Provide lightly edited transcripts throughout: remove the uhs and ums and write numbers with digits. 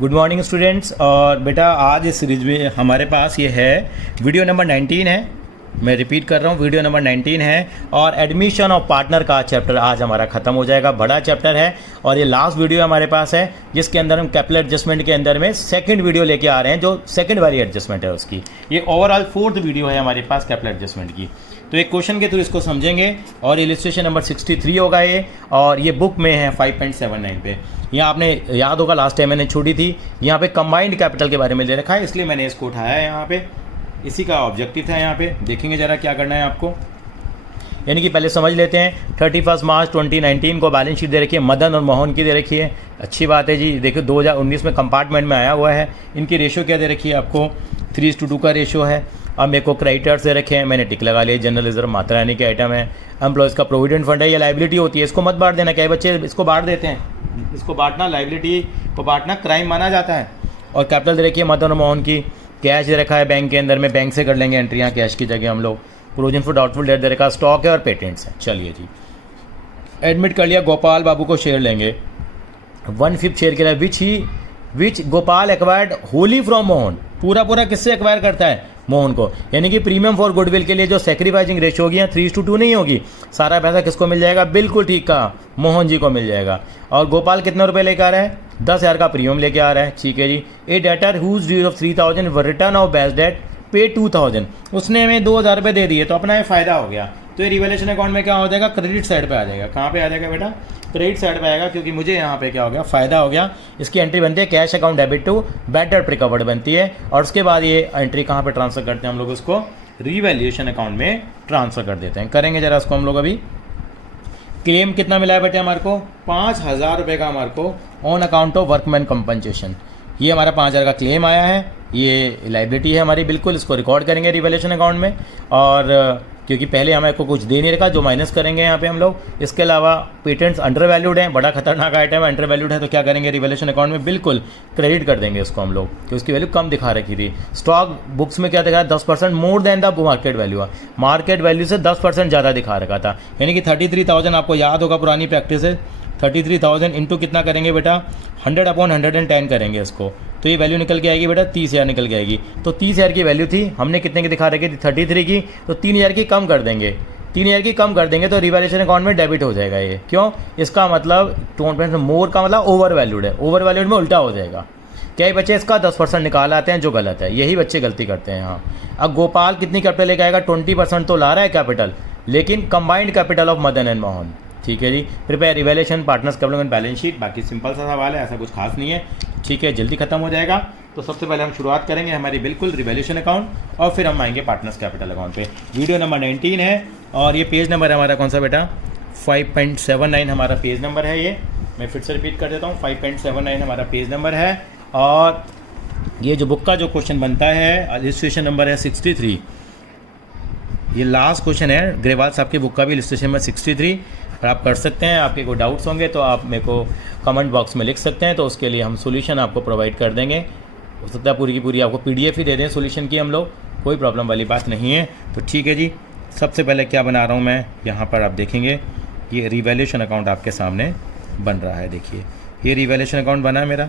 Good morning students. और बेटा आज इस सीरीज में हमारे पास ये है वीडियो नंबर 19 है। मैं रिपीट कर रहा हूँ, वीडियो नंबर 19 है और एडमिशन ऑफ पार्टनर का चैप्टर आज हमारा ख़त्म हो जाएगा। बड़ा चैप्टर है और ये लास्ट वीडियो हमारे पास है जिसके अंदर हम कैपिटल एडजस्टमेंट के अंदर में सेकंड वीडियो लेके आ रहे हैं, जो सेकंड वाली एडजस्टमेंट है उसकी। ये ओवरऑल फोर्थ वीडियो है हमारे पास कैपिटल एडजस्टमेंट की। तो एक क्वेश्चन के थ्रू इसको समझेंगे और इलस्ट्रेशन नंबर 63 होगा ये, और ये बुक में है 5.79 पे। यहाँ आपने याद होगा लास्ट टाइम मैंने छोड़ी थी, यहाँ पे कंबाइंड कैपिटल के बारे में ले रखा है, इसलिए मैंने इसको उठाया है। यहाँ पे इसी का ऑब्जेक्टिव था। यहाँ पे देखेंगे ज़रा क्या करना है आपको, यानी कि पहले समझ लेते हैं। 31 मार्च 2019 को बैलेंस शीट दे रखी है, मदन और मोहन की दे रखी है। अच्छी बात है जी। देखो 2019 में कंपार्टमेंट में आया हुआ है। इनकी रेशो क्या दे रखी है आपको, 3:2 का रेशो है। अब मेरे को क्रेडिटर्स दे रखे हैं, मैंने टिक लगा लिया। जनरल रिजर्व मात्रा यानी कि आइटम है। एम्प्लॉयज़ का प्रोविडेंट फंड है, ये लाइबिलिटी होती है, इसको मत बांट देना। क्या है बच्चे, इसको बांट देते हैं, इसको बांटना, लाइबिलिटी को बांटना क्राइम माना जाता है। और कैपिटल दे रखी है मदन और मोहन की। कैश दे रखा है बैंक के अंदर में, बैंक से कर लेंगे एंट्रियाँ कैश की जगह हम लोग। प्रोविजन फॉर डाउटफुल डेट दे रखा, स्टॉक है और पेटेंट्स है। चलिए जी, एडमिट कर लिया। गोपाल बाबू को शेयर लेंगे, 1/5 शेयर के लिए विच गोपाल एक्वायर्ड होली फ्रॉम मोहन। पूरा किससे एक्वायर करता है, मोहन को। यानी कि प्रीमियम फॉर गुडविल के लिए जो सेक्रीफाइसिंग रेशियो होगी 3:2 नहीं होगी। सारा पैसा किसको मिल जाएगा, बिल्कुल ठीक कहा, मोहन जी को मिल जाएगा। और गोपाल कितने रुपए लेकर आ रहा है, 10,000 का प्रीमियम लेके आ रहा है। ठीक है जी। A debtor whose due of 3,000 were written off best debt pay 2,000, उसने हमें 2,000 रुपये दे दिए, तो अपना ये फ़ायदा हो गया। तो ये रिवैल्यूएशन अकाउंट में क्या हो जाएगा, क्रेडिट साइड पे आ जाएगा। कहाँ पे आ जाएगा बेटा, क्रेडिट साइड पे आएगा, क्योंकि मुझे यहाँ पे क्या हो गया, फ़ायदा हो गया। इसकी एंट्री बनती है cash account debit to bad debt recovered बनती है। और उसके बाद ये एंट्री कहाँ पे ट्रांसफर करते हैं हम लोग, उसको रिवैल्यूएशन अकाउंट में ट्रांसफर कर देते हैं। करेंगे जरा उसको हम लोग अभी। क्लेम कितना मिला है बेटे हमारे को, 5,000 रुपये का हमारे को on account of workman compensation. ये हमारा 5,000 का क्लेम आया है, ये लाइबिलिटी है हमारी, बिल्कुल इसको रिकॉर्ड करेंगे रिवैल्यूएशन अकाउंट में। और क्योंकि पहले हमें को कुछ दे नहीं रखा, जो माइनस करेंगे यहाँ पे हम लोग। इसके अलावा पेटेंट्स अंडर वैल्यूड हैं, बड़ा खतरनाक आइटम है, अंडर वैल्यूड है, तो क्या करेंगे रिवैल्यूएशन अकाउंट में बिल्कुल क्रेडिट कर देंगे इसको हम लोग, कि उसकी वैल्यू कम दिखा रखी थी। स्टॉक बुक्स में क्या दिखा है, 10% more than the market value, market value से 10% ज़्यादा दिखा रखा था। यानी कि 33,000 आपको याद होगा, पुरानी प्रैक्टिस है। 33,000 इंटू कितना करेंगे बेटा, 100/110 करेंगे इसको, तो ये वैल्यू निकल के आएगी बेटा 30,000 निकल के आएगी। तो 30,000 की वैल्यू थी, हमने कितने की दिखा रखी थी, 33 की, तो 3,000 की कम कर देंगे। 3,000 की कम कर देंगे तो रिवैल्यूएशन अकाउंट में डेबिट हो जाएगा ये। क्यों, इसका मतलब 2% मोर का मतलब ओवर वैल्यूड है, ओवर वैल्यूड में उल्टा हो जाएगा। क्या बच्चे इसका 10% निकाल आते हैं, जो गलत है, यही बच्चे गलती करते हैं यहाँ। अब गोपाल कितनी कैपिटल लेके आएगा, 20% तो ला रहा है कैपिटल, लेकिन combined capital of Madan and Mohan. ठीक है जी। Prepare revaluation partners capital balance sheet, बाकी सिंपल सा सवाल है, ऐसा कुछ खास नहीं है। ठीक है, जल्दी खत्म हो जाएगा। तो सबसे पहले हम शुरुआत करेंगे हमारी बिल्कुल रिवैल्यूएशन अकाउंट, और फिर हम आएंगे पार्टनर्स कैपिटल अकाउंट पे। वीडियो नंबर 19 है और ये पेज नंबर है हमारा कौन सा बेटा, 5.79 हमारा पेज नंबर है। ये मैं फिर से रिपीट कर देता हूँ, 5.79 हमारा पेज नंबर है। और ये जो बुक का जो क्वेश्चन बनता है, इलस्ट्रेशन नंबर है 63। ये लास्ट क्वेश्चन है ग्रेवाल साहब की बुक का भी, इलस्ट्रेशन नंबर 63। और आप कर सकते हैं, आपके कोई डाउट्स होंगे तो आप मेरे को कमेंट बॉक्स में लिख सकते हैं, तो उसके लिए हम सॉल्यूशन आपको प्रोवाइड कर देंगे। हो सकता है पूरी की पूरी आपको PDF ही दे दें सॉल्यूशन की हम लोग, कोई प्रॉब्लम वाली बात नहीं है। तो ठीक है जी, सबसे पहले क्या बना रहा हूँ मैं, यहाँ पर आप देखेंगे ये रिवैल्यूएशन अकाउंट आपके सामने बन रहा है। देखिए ये रिवैल्यूएशन अकाउंट बना है मेरा,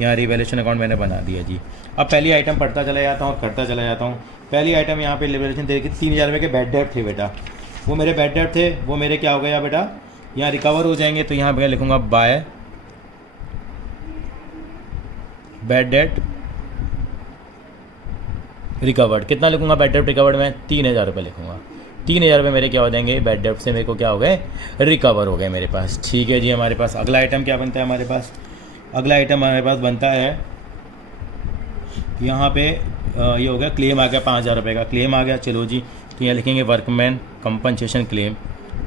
यहाँ रिवैल्यूएशन अकाउंट मैंने बना दिया जी। अब पहली आइटम पढ़ता चला जाता हूँ और करता चला जाता हूँ। पहली आइटम यहाँ पे रिवैल्यूएशन देखिए, 3,000 रुपये के बैड डेट थे बेटा, वो मेरे बैड डेट थे, वो मेरे क्या हो गया बेटा, यहाँ रिकवर हो जाएंगे। तो यहाँ मैं लिखूँगा बाय बैड डेट रिकवर्ड। कितना लिखूँगा बैड डेट रिकवर्ड में, 3,000 रुपये लिखूँगा। 3,000 रुपये मेरे क्या हो जाएंगे, बैड डेट से मेरे को क्या हो गए, रिकवर हो गए मेरे पास। ठीक है जी। हमारे पास अगला आइटम क्या बनता है, हमारे पास अगला आइटम हमारे पास बनता है यहाँ पे ये हो गया क्लेम आ गया, 5,000 रुपये का क्लेम आ गया। चलो जी, तो यहाँ लिखेंगे वर्कमैन कंपनसेशन क्लेम,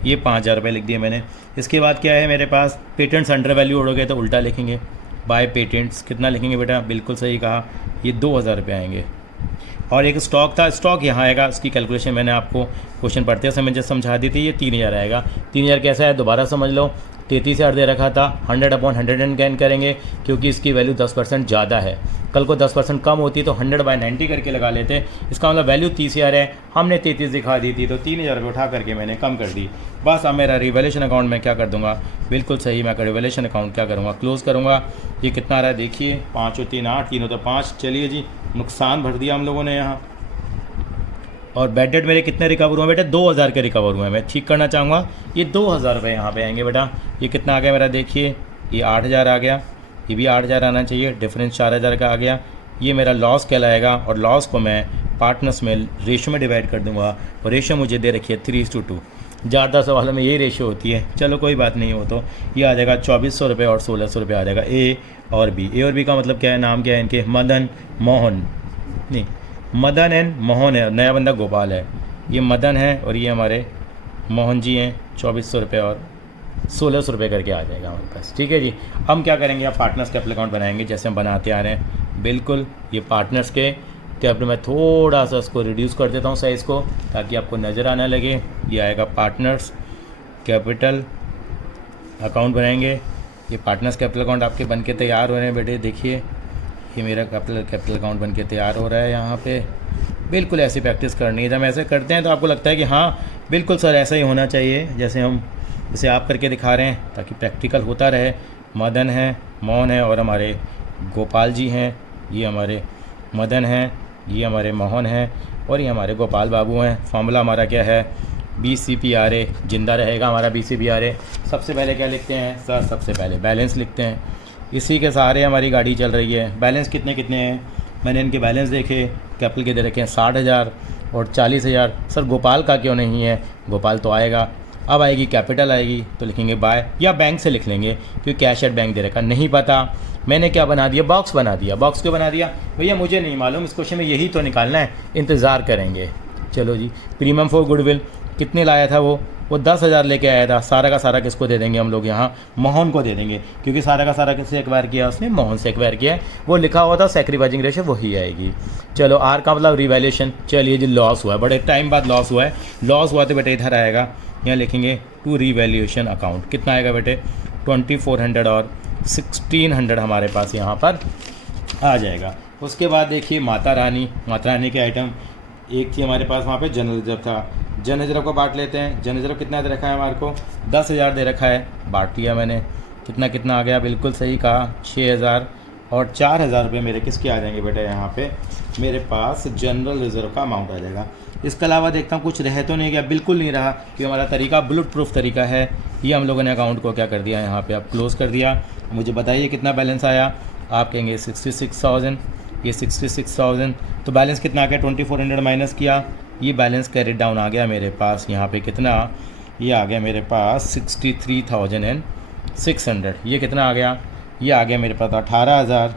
ये 5,000 रुपये लिख दिए मैंने। इसके बाद क्या है मेरे पास, पेटेंट्स अंडर वैल्यू हो गए तो उल्टा लिखेंगे, बाय पेटेंट्स कितना लिखेंगे बेटा, बिल्कुल सही कहा, ये 2,000 रुपये आएंगे। और एक स्टॉक था, स्टॉक यहाँ आएगा, इसकी कैलकुलेशन मैंने आपको क्वेश्चन पढ़ते समय जब समझा दी थी। ये 3,000 आएगा। 3,000 कैसा है, दोबारा समझ लो, 33,000 दे रखा था, 100/110 करेंगे, क्योंकि इसकी वैल्यू 10% ज़्यादा है। कल को 10% कम होती तो 100/90 करके लगा लेते। इसका मतलब वैल्यू 30,000 है, हमने 33 दिखा दी थी, तो 3,000 रुपये उठा करके मैंने कम कर दी। बस अब मेरा रिवैल्यूएशन अकाउंट में क्या कर दूंगा, बिल्कुल सही, मैं रिवैल्यूएशन अकाउंट क्या करूँगा, क्लोज़ करूँगा। ये कितना आ रहा है देखिए, 5 और 3 8, 3 होता 5। चलिए जी, नुकसान भर दिया हम लोगों ने यहाँ। और बैड डेट मेरे कितने रिकवर हुए बेटा, 2000 के रिकवर हुए हैं। मैं ठीक करना चाहूँगा, ये 2000 रुपये यहाँ पे आएंगे बेटा। ये कितना आ गया मेरा देखिए, ये 8000 आ गया, ये भी 8000 आना चाहिए, डिफरेंस 4000 का आ गया। ये मेरा लॉस कहलाएगा और लॉस को मैं पार्टनर्स में रेशो में डिवाइड कर दूंगा और रेशो मुझे दे रखी है 3:2। ज़्यादा सवालों में यही रेशो होती है, चलो कोई बात नहीं हो। तो ये आ जाएगा 2400 रुपये और 1600 रुपये आ जाएगा। ए और बी का मतलब क्या है, नाम क्या है इनके, मदन मोहन, नहीं मदन एंड मोहन है, नया बंदा गोपाल है। ये मदन है और ये हमारे मोहन जी हैं। 2400 रुपये और 1600 रुपये करके आ जाएगा हमारे पास। ठीक है जी, हम क्या करेंगे, आप पार्टनर्स कैपिटल अकाउंट बनाएंगे जैसे हम बनाते आ रहे हैं। बिल्कुल ये पार्टनर्स के कैपिटल मैं थोड़ा सा इसको रिड्यूस कर देता हूँ साइज़ को, ताकि आपको नज़र आना लगे। ये आएगा पार्टनर्स कैपिटल अकाउंट बनाएंगे। ये पार्टनर्स कैपिटल अकाउंट आपके बन के तैयार हो रहे हैं बेटे। देखिए ये मेरा कैपिटल अकाउंट बन के तैयार हो रहा है यहाँ पे। बिल्कुल ऐसी प्रैक्टिस करनी है। जब ऐसे करते हैं तो आपको लगता है कि हाँ बिल्कुल सर ऐसा ही होना चाहिए जैसे आप करके दिखा रहे हैं, ताकि प्रैक्टिकल होता रहे। मदन है, मोहन है और हमारे गोपाल जी हैं। ये हमारे मदन हैं, ये हमारे मोहन हैं और ये हमारे गोपाल बाबू हैं। फॉर्मूला हमारा क्या है, BCPRA जिंदा रहेगा हमारा BCPRA। सबसे पहले क्या लिखते हैं सर, सबसे पहले बैलेंस लिखते हैं। इसी के सहारे हमारी गाड़ी चल रही है। बैलेंस कितने कितने हैं, मैंने इनके बैलेंस देखे, कैपिटल के दे रखे हैं 60,000 और 40,000। सर गोपाल का क्यों नहीं है, गोपाल तो आएगा। अब आएगी कैपिटल आएगी तो लिखेंगे बाय, या बैंक से लिख लेंगे क्योंकि कैश एट बैंक दे रखा। नहीं पता, मैंने क्या बना दिया, बॉक्स बना दिया। बॉक्स क्यों बना दिया भैया, मुझे नहीं मालूम, इस क्वेश्चन में यही तो निकालना है, इंतज़ार करेंगे। चलो जी, प्रीमियम फॉर गुडविल कितने लाया था वो 10,000 लेके आया था। सारा का सारा किसको दे देंगे हम लोग, यहाँ मोहन को दे देंगे, क्योंकि सारा का सारा किससे एक्वायर किया उसने, मोहन से एक्वायर किया है। वो लिखा हुआ था सैक्रिफाइसिंग रेशो, वही आएगी। चलो आर का मतलब रिवैल्यूएशन। चलिए जी, लॉस हुआ है, बड़े टाइम बाद लॉस हुआ है। लॉस हुआ तो बेटे इधर आएगा, यहाँ लिखेंगे टू रिवैल्यूएशन अकाउंट। कितना आएगा बेटे, 2400 और 1600 हमारे पास यहाँ पर आ जाएगा। उसके बाद देखिए माता रानी के आइटम एक थी हमारे पास, वहाँ पे जनरल रिजर्व था। जनरल रिजर्व को बांट लेते हैं। जनरल रिजर्व कितना दे रखा है हमारे को, 10,000 दे रखा है, बांट लिया मैंने। कितना आ गया, बिल्कुल सही कहा, 6,000 और 4,000 रुपये मेरे किसके आ जाएंगे बेटा, यहाँ पे मेरे पास जनरल रिजर्व का अमाउंट आ जाएगा। इसके अलावा देखता हूँ कुछ रह तो नहीं गया, बिल्कुल नहीं रहा, क्योंकि हमारा तरीका बुलेट प्रूफ तरीका है। ये हम लोगों ने अकाउंट को क्या कर दिया, यहाँ पे आप क्लोज़ कर दिया। मुझे बताइए कितना बैलेंस आया, आप कहेंगे 66,000, ये 66,000, तो बैलेंस कितना आ गया, 2400 माइनस किया, ये बैलेंस कैरी डाउन आ गया मेरे पास यहाँ पे कितना, ये आ गया मेरे पास 63,600। ये कितना आ गया, ये आ गया मेरे पास 18,000,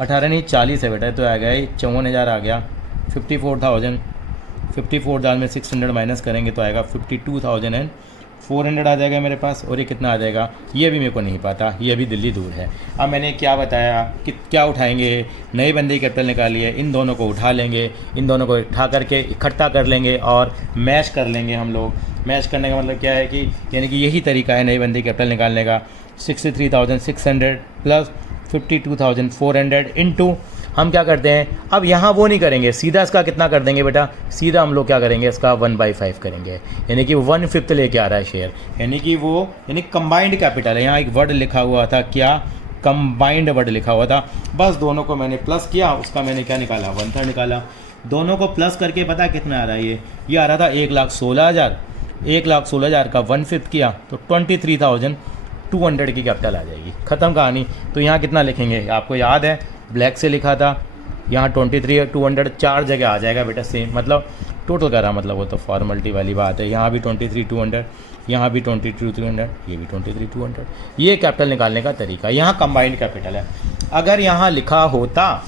18 नहीं 40 है बेटा, तो आ गया 54,000 आ गया। 54,000 में 600 माइनस करेंगे तो आएगा 52,400 आ जाएगा मेरे पास। और ये कितना आ जाएगा, ये भी मेरे को नहीं पता, ये भी दिल्ली दूर है। अब मैंने क्या बताया कि क्या उठाएंगे, नए बंदे की कैपिटल निकालिए, इन दोनों को उठा लेंगे, इन दोनों को उठा करके इकट्ठा कर लेंगे और मैच कर लेंगे हम लोग। मैच करने का मतलब क्या है कि यानी कि यही तरीका है नई बंदे की कैपिटल निकालने का। 63,600 प्लस 52,400 इंटू हम क्या करते हैं, अब यहाँ वो नहीं करेंगे, सीधा इसका कितना कर देंगे बेटा, सीधा हम लोग क्या करेंगे, इसका 1/5 करेंगे, यानी कि 1/5 लेके आ रहा है शेयर, यानी कंबाइंड कैपिटल है। यहाँ एक वर्ड लिखा हुआ था, क्या कंबाइंड वर्ड लिखा हुआ था, बस दोनों को मैंने प्लस किया, उसका मैंने क्या निकाला, 1/3 निकाला। दोनों को प्लस करके पता कितना आ रहा है, ये आ रहा था 1,16,000। 1,16,000 का 1/5 किया तो 23,200 की कैपिटल आ जाएगी। ख़त्म कहानी। तो यहाँ कितना लिखेंगे, आपको याद है ब्लैक से लिखा था, यहाँ 23,200 4 जगह आ जाएगा बेटा सेम, मतलब टोटल करा, मतलब वो तो फॉर्मेलिटी वाली बात है। यहाँ भी 23,200, यहाँ भी 23,200, ये भी 23,200। ये कैपिटल निकालने का तरीका, यहाँ कंबाइंड कैपिटल है। अगर यहाँ लिखा होता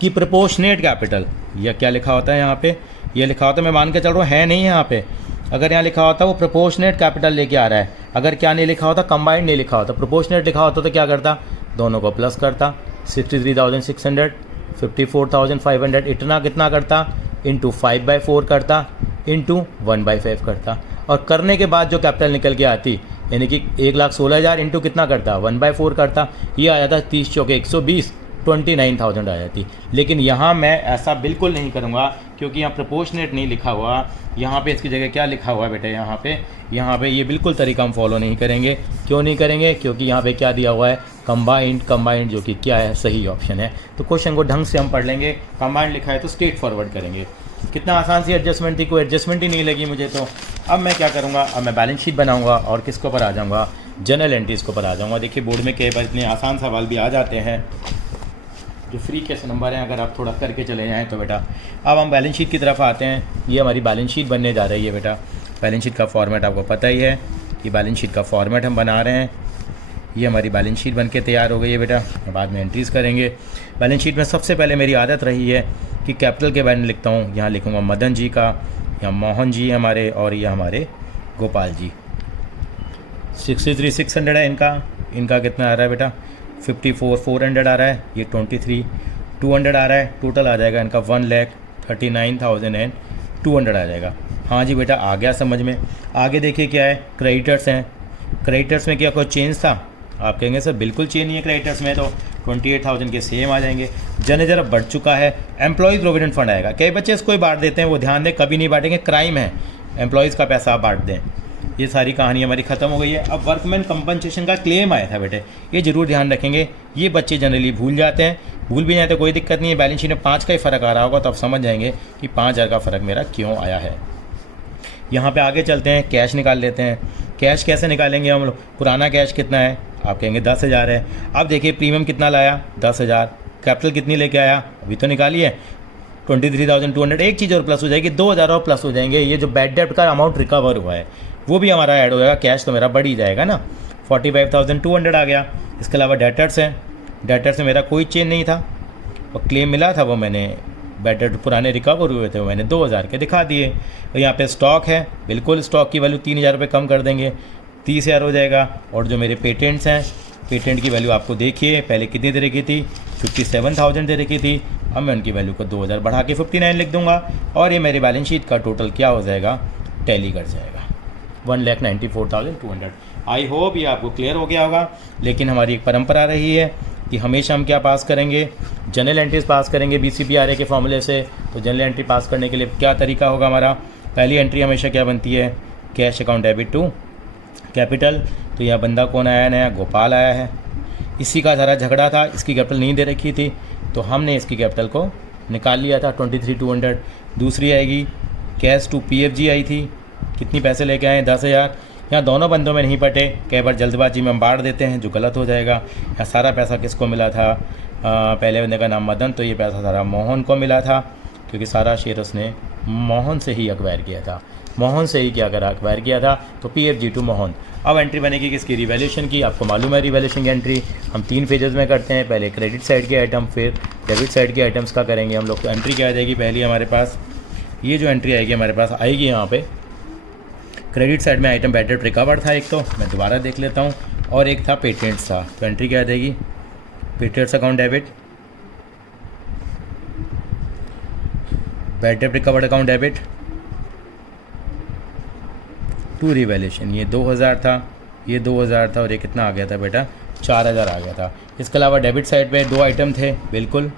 कि प्रोपोर्शनेट कैपिटल, या क्या लिखा होता है यहाँ पे, ये लिखा होता, मैं मान के चल रहा हूँ है नहीं यहाँ पे। अगर यहाँ लिखा होता वो प्रोपोर्शनेट कैपिटल लेके आ रहा है, अगर क्या नहीं लिखा होता, कंबाइंड नहीं लिखा होता, प्रोपोर्शनेट लिखा होता तो क्या करता, दोनों को प्लस करता, 63,600, 54,500, इतना कितना करता, इंटू 5/4 करता, इंटू 1/5 करता, और करने के बाद जो कैपिटल निकल के आती, यानी कि 1,16,000 इंटू कितना करता, 1/4 करता, ये आ जाता 30 चौके 120, 29,000 आ जाती। लेकिन यहाँ मैं ऐसा बिल्कुल नहीं करूँगा, क्योंकि यहाँ प्रोपोर्शनेट नहीं लिखा हुआ। यहाँ पे इसकी जगह क्या लिखा हुआ है बेटा, यहाँ पे ये बिल्कुल तरीका हम फॉलो नहीं करेंगे। क्यों नहीं करेंगे? क्योंकि यहाँ पे क्या दिया हुआ है, कंबाइंड, जो कि क्या है, सही ऑप्शन है। तो क्वेश्चन को ढंग से हम पढ़ लेंगे। कंबाइंड लिखा है तो स्ट्रेट फॉरवर्ड करेंगे। कितना आसान सी एडजस्टमेंट थी, कोई एडजस्टमेंट ही नहीं लगी मुझे। तो अब मैं क्या करूँगा, अब मैं बैलेंस शीट बनाऊँगा और किसके ऊपर आ जाऊँगा, जनरल एंट्रीज के ऊपर आ जाऊँगा। देखिए बोर्ड में कई बार इतने आसान सवाल भी आ जाते हैं जो फ्री के नंबर हैं, अगर आप थोड़ा करके चले जाएँ तो बेटा। अब हम बैलेंस शीट की तरफ आते हैं। ये हमारी बैलेंस शीट बनने जा रही है बेटा। बैलेंस शीट का फॉर्मेट आपको पता ही है कि बैलेंस शीट का फॉर्मेट हम बना रहे हैं। ये हमारी बैलेंस शीट बनके तैयार हो गई है बेटा। बाद में एंट्रीज़ करेंगे। बैलेंस शीट में सबसे पहले मेरी आदत रही है कि कैपिटल के बारे में लिखता हूँ। यहाँ लिखूँगा मदन जी का, यहाँ मोहन जी हमारे, और ये हमारे गोपाल जी। 63,600 है इनका कितना आ रहा है बेटा, 54,400 आ रहा है। ये 23,200 आ रहा है। टोटल आ जाएगा इनका 1,39,200 आ जाएगा। हाँ जी बेटा, आ गया समझ में। आगे देखिए क्या है, क्रेडिटर्स हैं। क्रेडिटर्स में क्या कोई चेंज था? आप कहेंगे सर बिल्कुल चेंज नहीं है क्रेडिटर्स में, तो 28,000 के सेम आ जाएंगे। जनरेटर अब बढ़ चुका है। एम्प्लॉयज़ प्रोविडेंट फंड आएगा। कई बच्चे इसको ही बांट देते हैं, वो ध्यान दें, कभी नहीं बांटेंगे, क्राइम है। एम्प्लॉयज़ का पैसा आप बांट दें। ये सारी कहानी हमारी ख़त्म हो गई है। अब वर्कमैन कंपनसेशन का क्लेम आया था बेटे, ये ज़रूर ध्यान रखेंगे। ये बच्चे जनरली भूल जाते हैं, भूल भी जाए तो कोई दिक्कत नहीं है। बैलेंस शीट में 5 का ही फ़र्क आ रहा होगा तो आप समझ जाएंगे कि 5,000 का फ़र्क मेरा क्यों आया है। यहाँ पे आगे चलते हैं, कैश निकाल लेते हैं। कैश कैसे निकालेंगे हम लोग? पुराना कैश कितना है? आप कहेंगे 10,000 है। अब देखिए प्रीमियम कितना लाया, 10,000। कैपिटल कितनी लेके आया, अभी तो निकालिए, 23,200। एक चीज़ और प्लस हो जाएगी, 2,000 और प्लस हो जाएंगे। ये जो बैड डेब्ट का अमाउंट रिकवर हुआ है वो भी हमारा ऐड हो जाएगा। कैश तो मेरा बढ़ ही जाएगा ना, 45,200 आ गया। इसके अलावा डेटर्स हैं। डेटर्स में मेरा कोई चेंज नहीं था, और क्लेम मिला था वो मैंने, बैड डेब्ट पुराने रिकवर हुए थे वो मैंने 2,000 के दिखा दिए। और यहाँ पे स्टॉक है, बिल्कुल स्टॉक की वैल्यू 3,000 रुपये कम कर देंगे, 30,000 हो जाएगा। और जो मेरे पेटेंट्स हैं, पेटेंट की वैल्यू आपको देखिए पहले कितनी दे रखी थी, 57,000 दे रखी थी। अब मैं उनकी वैल्यू को 2,000 बढ़ा के 59 लिख दूंगा, और ये मेरी बैलेंस शीट का टोटल क्या हो जाएगा, टैली कर जाएगा, 1,94,200। आई होप ये आपको क्लियर हो गया होगा। लेकिन हमारी एक परंपरा रही है कि हमेशा हम क्या पास करेंगे, जनरल एंट्रीज पास करेंगे BCPRA के फॉर्मूले से। तो जनरल एंट्री पास करने के लिए क्या तरीका होगा हमारा? पहली एंट्री हमेशा क्या बनती है, cash account debit to capital. तो यह बंदा कौन आया नया, गोपाल आया है। इसी का ज़रा झगड़ा था, इसकी कैपिटल नहीं दे रखी थी तो हमने इसकी कैपिटल को निकाल लिया था, 23,200। दूसरी आएगी कैश टू PFG आई थी, कितनी पैसे लेके आए, 10,000। यहाँ दोनों बंदों में नहीं पटे, कई बार जल्दबाजी में हम बांट देते हैं जो गलत हो जाएगा। यहाँ सारा पैसा किसको मिला था, पहले बंदे का नाम मदन, तो ये पैसा सारा मोहन को मिला था, क्योंकि सारा शेयर उसने मोहन से ही एक्वायर किया था। मोहन से ही क्या करा, एक्वायर किया था। तो PFG टू मोहन। अब एंट्री बनेगी किसकी, रिवैल्यूएशन की। आपको मालूम है रिवैल्यूएशन की एंट्री हम 3 फेजेस में करते हैं, पहले क्रेडिट साइड के आइटम, फिर डेबिट साइड के आइटम्स का करेंगे हम लोग। तो एंट्री क्या आ जाएगी, पहली हमारे पास ये जो एंट्री आएगी हमारे पास आएगी यहाँ पे क्रेडिट साइड में आइटम बैड डेब्ट रिकवर था एक, तो मैं दोबारा देख लेता हूँ, और एक था पेटेंट्स था। तो एंट्री क्या आ जाएगी, पेटेंट्स अकाउंट डेबिट, बैड डेब्ट recovered account debit to revaluation. ये 2,000 था, ये 2,000 था, और ये कितना आ गया था बेटा, 4,000 आ गया था। इसके अलावा डेबिट साइड पे 2 आइटम थे, बिल्कुल।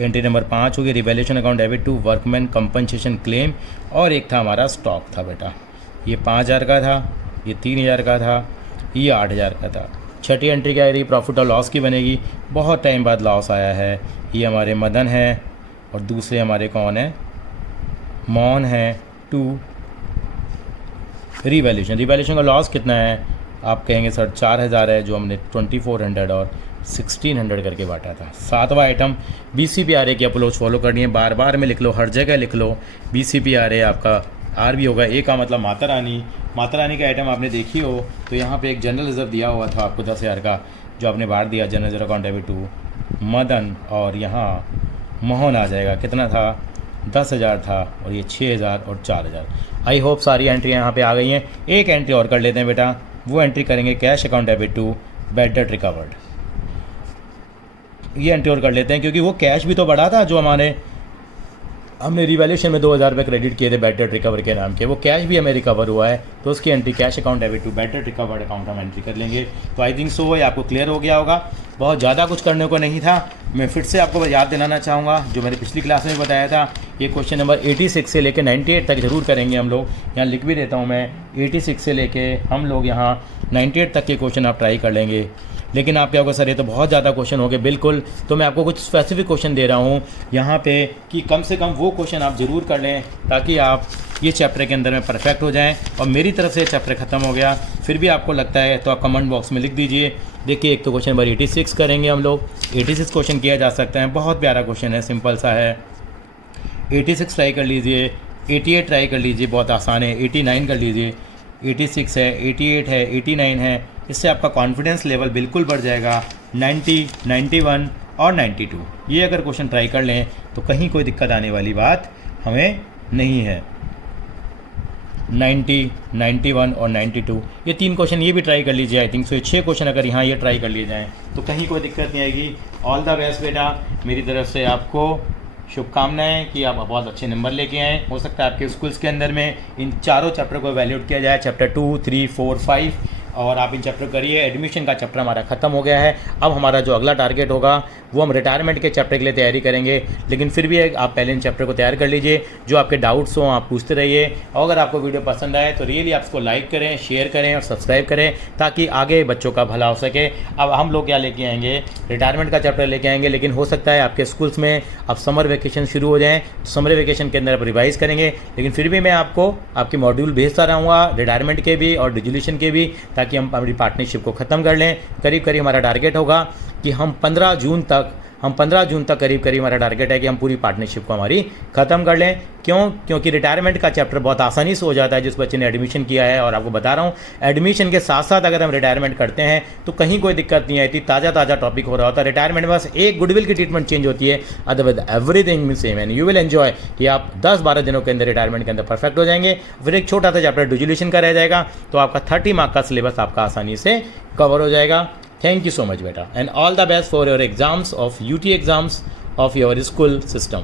एंट्री नंबर 5 होगी revaluation account debit to workman compensation claim, और एक था हमारा स्टॉक था बेटा। ये 5,000 का था, ये 3,000 का था, ये 8,000 का था। छठी एंट्री क्या रही, प्रॉफिट और लॉस की बनेगी। बहुत टाइम बाद लॉस आया है, ये हमारे मदन है, और दूसरे हमारे कौन है, मोहन है, टू रिवैल्यूएशन। रिवैल्यूएशन का लॉस कितना है, आप कहेंगे सर 4,000 है, जो हमने 2400 और 1600 करके बांटा था। 7वां आइटम BCPRA की अप्रोच फॉलो करनी है, बार बार में लिख लो, हर जगह लिख लो। BCPRA आपका R भी होगा, A का मतलब माता रानी। माता रानी का आइटम आपने देखी हो तो यहाँ पे एक जनरल रिजर्व दिया हुआ था आपको 10,000 का, जो आपने बांट दिया general reserve account debit to Madan, और यहाँ मोहन आ जाएगा, कितना था, 10,000 था, और ये 6,000 और 4,000। आई होप सारी एंट्रियाँ यहाँ पे आ गई हैं। एक एंट्री और कर लेते हैं बेटा, वो एंट्री करेंगे cash account debit to bad डेब्ट रिकवर्ड। ये एंट्री और कर लेते हैं, क्योंकि वो कैश भी तो बढ़ा था जो हमारे हमने रिवैल्यूएशन में 2000 रुपये क्रेडिट किए थे बैड डेट रिकवर के नाम के, वो कैश भी हमें रिकवर हुआ है, तो उसकी entry cash account debit to bad debt recovered account हम एंट्री कर लेंगे। तो आई थिंक सो ये आपको क्लियर हो गया होगा, बहुत ज़्यादा कुछ करने को नहीं था। मैं फिर से आपको याद दिलाना चाहूँगा जो मैंने पिछली क्लास में बताया था, ये क्वेश्चन नंबर 86 से लेकर 98 तक ज़रूर करेंगे हम लोग। यहाँ लिख भी देता हूँ मैं, 86 से लेके हम लोग यहाँ 98 तक के क्वेश्चन आप ट्राई कर लेंगे। लेकिन आप क्या होगा सर ये तो बहुत ज़्यादा क्वेश्चन हो गए, बिल्कुल, तो मैं आपको कुछ स्पेसिफिक क्वेश्चन दे रहा हूँ यहाँ पे कि कम से कम वो क्वेश्चन आप ज़रूर कर लें ताकि आप ये चैप्टर के अंदर में परफेक्ट हो जाएं। और मेरी तरफ से चैप्टर ख़त्म हो गया, फिर भी आपको लगता है तो आप कमेंट बॉक्स में लिख दीजिए। देखिए एक तो क्वेश्चन नंबर 86 करेंगे हम लोग, 86 क्वेश्चन किया जा सकता है, बहुत प्यारा क्वेश्चन है, सिंपल सा है। 86 ट्राई कर लीजिए, 88 ट्राई कर लीजिए, बहुत आसान है, 89 कर लीजिए, 86 है, 88 है, 89 है, इससे आपका कॉन्फिडेंस लेवल बिल्कुल बढ़ जाएगा। 90, 91 और 92 ये अगर क्वेश्चन ट्राई कर लें तो कहीं कोई दिक्कत आने वाली बात हमें नहीं है। 90, 91 और 92 ये 3 क्वेश्चन ये भी ट्राई कर लीजिए। आई थिंक सो 6 क्वेश्चन अगर यहाँ ये ट्राई कर लिए जाएँ तो कहीं कोई दिक्कत नहीं आएगी। ऑल द बेस्ट बेटा, मेरी तरफ से आपको शुभकामनाएं कि आप बहुत अच्छे नंबर लेके आएँ। हो सकता है आपके स्कूल्स के अंदर में इन चारों चैप्टर को वैल्यूट किया जाए, चैप्टर 2, 3, 4, 5, और आप इन चैप्टर करिए। एडमिशन का चैप्टर हमारा ख़त्म हो गया है। अब हमारा जो अगला टारगेट होगा वो हम रिटायरमेंट के चैप्टर के लिए तैयारी करेंगे, लेकिन फिर भी आप पहले इन चैप्टर को तैयार कर लीजिए। जो आपके डाउट्स हों आप पूछते रहिए, और अगर आपको वीडियो पसंद आए तो रियली आप इसको लाइक करें, शेयर करें और सब्सक्राइब करें ताकि आगे बच्चों का भला हो सके। अब हम लोग क्या लेके आएंगे, रिटायरमेंट का चैप्टर लेके आएंगे, लेकिन हो सकता है आपके स्कूल्स में अब समर वेकेशन शुरू हो जाएँ, समर वेकेशन के अंदर आप रिवाइज़ करेंगे, लेकिन फिर भी मैं आपको आपके मॉड्यूल भेजता रहूँगा, रिटायरमेंट के भी और डिजोल्यूशन के भी, ताकि हम अपनी पार्टनरशिप को ख़त्म कर लें। करीब करीब हमारा टारगेट होगा कि हम 15 जून तक करीब हमारा टारगेट है कि हम पूरी पार्टनरशिप को हमारी ख़त्म कर लें। क्योंकि रिटायरमेंट का चैप्टर बहुत आसानी से हो जाता है जिस बच्चे ने एडमिशन किया है। और आपको बता रहा हूँ एडमिशन के साथ साथ अगर हम रिटायरमेंट करते हैं तो कहीं कोई दिक्कत नहीं आती, ताज़ा टॉपिक हो रहा होता है। रिटायरमेंट में बस एक गुडविल की ट्रीटमेंट चेंज होती है, otherwise everything mean same, and you will enjoy कि आप 10-12 दिनों के अंदर रिटायरमेंट के अंदर परफेक्ट हो जाएंगे। फिर एक छोटा सा चैप्टर डिजोल्यूशन का रह जाएगा, तो आपका 30 मार्क का सिलेबस आपका आसानी से कवर हो जाएगा। Thank you so much beta, and all the best for your exams of UT exams of your school system.